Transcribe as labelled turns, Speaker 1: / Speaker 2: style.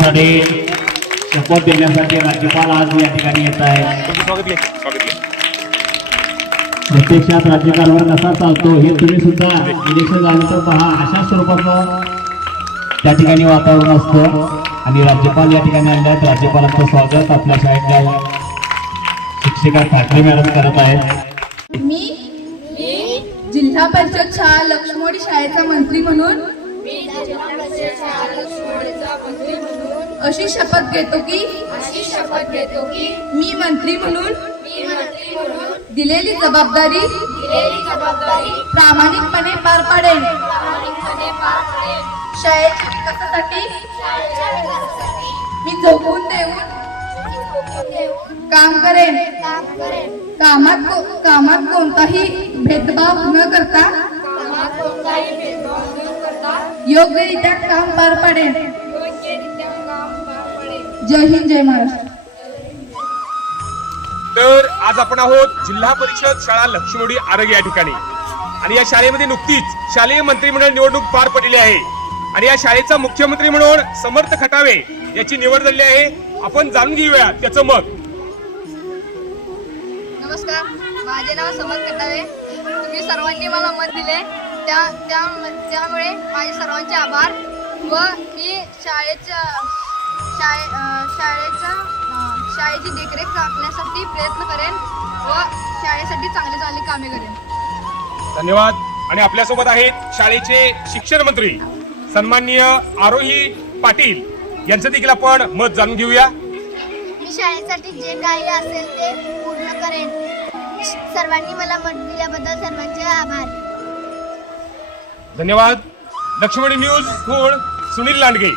Speaker 1: कडे शपथ देण्यासाठी राज्यपाल आज या ठिकाणी येत आहे
Speaker 2: स्वागत
Speaker 1: प्रत्यक्षात राज्यकारभार कसा चालतो हे तुम्ही सुद्धा इलेक्शन झाल्यानंतर पहा. अशा स्वरूपाचं त्या ठिकाणी वातावरण असतं. आणि राज्यपाल या ठिकाणी आले आहेत. राज्यपालांचं स्वागत आपल्या शाळेतल्या शिक्षिका ठाकरे मॅडम करत आहेत.
Speaker 3: जिल्हा परिषद शाळा लक्ष्मोडी शाळेचा मंत्री म्हणून अशी शपथ घेतो की
Speaker 4: अशी शपथ घेतो की
Speaker 3: मी मंत्री म्हणून
Speaker 4: मी मंत्री म्हणून
Speaker 3: दिलेली जबाबदारी
Speaker 4: दिलेली जबाबदारी
Speaker 3: प्रामाणिकपणे पार पाडेन.
Speaker 4: प्रामाणिकपणे पार पडेल
Speaker 3: शाळेच्या विकासासाठी
Speaker 4: शाळेच्या विकासासाठी
Speaker 3: मी झोपून देऊन
Speaker 4: मी झोपून देऊन
Speaker 3: काम करेन.
Speaker 4: काम करेन.
Speaker 3: कामात कामात कोणताही भेदभाव न करता योग्यरित्या काम पार
Speaker 4: पाडेल
Speaker 3: जय हिंद जय महाराष्ट्र.
Speaker 2: तर आज आपण आहोत जिल्हा परिषद शाळा लक्ष्मोडी आरोग्य या ठिकाणी. आणि या शाळेमध्ये नुकतीच शालेय मंत्रिमंडळ निवडणूक पार पडलेली आहे. आणि या शाळेचा मुख्यमंत्री म्हणून समर्थ खटावे याची निवड झाली आहे. आपण जाणून घेऊया त्याचं मत.
Speaker 5: माझे नाव समज कटावे. तुम्ही सर्वांनी मला मत दिले. त्या त्या त्यामुळे माझे सर्वांचे आभार व मी शाळेच्या शाळे शाळेचा शाळेची देखरेख राखण्यासाठी प्रयत्न करेन व शाळेसाठी चांगली चांगली कामे करेन.
Speaker 2: धन्यवाद. आणि आपल्यासोबत आहेत शाळेचे शिक्षण मंत्री सन्माननीय आरोही पाटील. यांचं देखील आपण मत जाणून घेऊया.
Speaker 4: मी शाळेसाठी जे काही असेल ते पूर्ण करेन. सर्वांनी मला मत दिल्याबद्दल सर्वांचे आभार.
Speaker 2: धन्यवाद. लक्ष्मणी न्यूज कोण सुनील लांडगे.